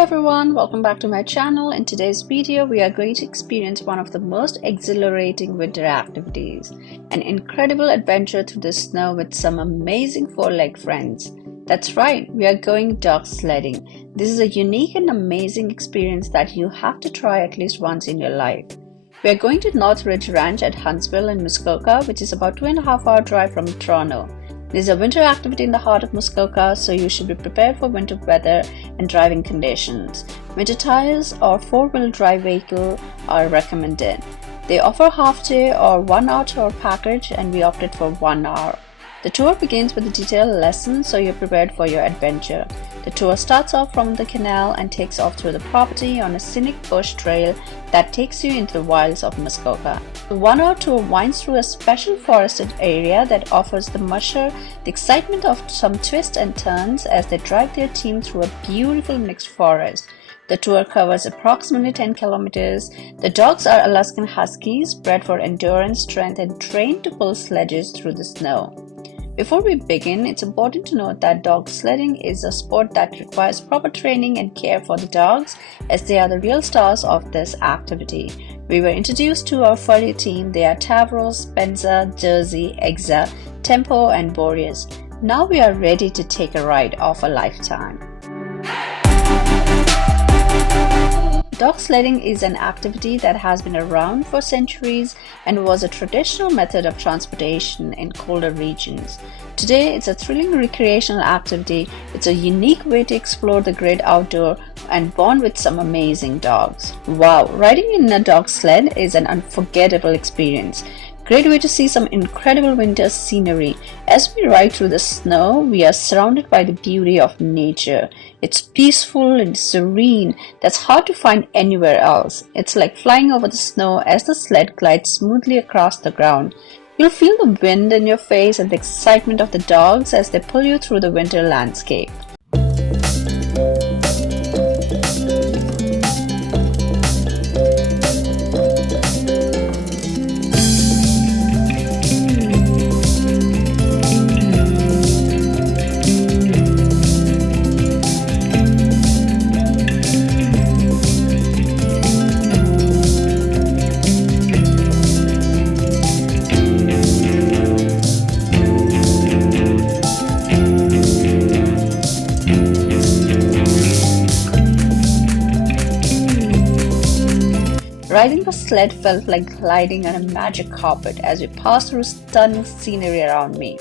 everyone, welcome back to my channel. In today's video, we are going to experience one of the most exhilarating winter activities, an incredible adventure through the snow with some amazing four-legged friends. That's right, we are going dog sledding. This is a unique and amazing experience that you have to try at least once in your life. We are going to North Ridge Ranch at Huntsville in Muskoka, which is about 2.5-hour drive from Toronto. This is a winter activity in the heart of Muskoka, so you should be prepared for winter weather and driving conditions. Winter tires or four-wheel drive vehicle are recommended. They offer half-day or 1-hour tour package, and we opted for 1 hour. The tour begins with a detailed lesson, so you're prepared for your adventure. The tour starts off from the canal and takes off through the property on a scenic bush trail that takes you into the wilds of Muskoka. The 1-hour tour winds through a special forested area that offers the musher the excitement of some twists and turns as they drive their team through a beautiful mixed forest. The tour covers approximately 10 kilometers. The dogs are Alaskan Huskies, bred for endurance, strength, and trained to pull sledges through the snow. Before we begin, it's important to note that dog sledding is a sport that requires proper training and care for the dogs, as they are the real stars of this activity. We were introduced to our furry team. They are Tavros, Spencer, Jersey, Exa, Tempo, and Boreas. Now we are ready to take a ride of a lifetime. Dog sledding is an activity that has been around for centuries and was a traditional method of transportation in colder regions. Today, it's a thrilling recreational activity. It's a unique way to explore the great outdoor and bond with some amazing dogs. Wow, riding in a dog sled is an unforgettable experience. Great way to see some incredible winter scenery. As we ride through the snow, we are surrounded by the beauty of nature. It's peaceful and serene. That's hard to find anywhere else. It's like flying over the snow as the sled glides smoothly across the ground. You'll feel the wind in your face and the excitement of the dogs as they pull you through the winter landscape. Riding the sled felt like gliding on a magic carpet as we passed through stunning scenery around me.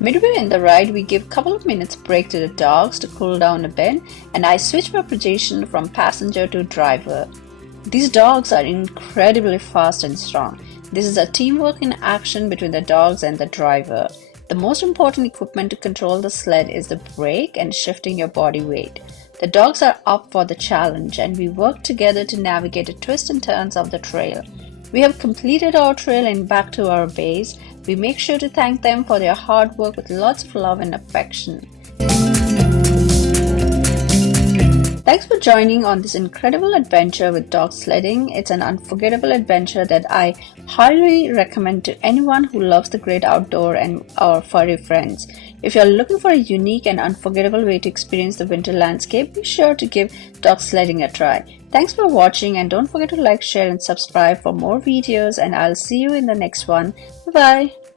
Midway in the ride, we give a couple of minutes break to the dogs to cool down a bit, and I switch my position from passenger to driver. These dogs are incredibly fast and strong. This is a teamwork in action between the dogs and the driver. The most important equipment to control the sled is the brake and shifting your body weight. The dogs are up for the challenge, and we work together to navigate the twists and turns of the trail. We have completed our trail and back to our base. We make sure to thank them for their hard work with lots of love and affection. Thanks for joining on this incredible adventure with dog sledding. It's an unforgettable adventure that I highly recommend to anyone who loves the great outdoor and our furry friends. If you're looking for a unique and unforgettable way to experience the winter landscape, be sure to give dog sledding a try. Thanks for watching, and don't forget to like, share, and subscribe for more videos, and I'll see you in the next one. Bye-bye.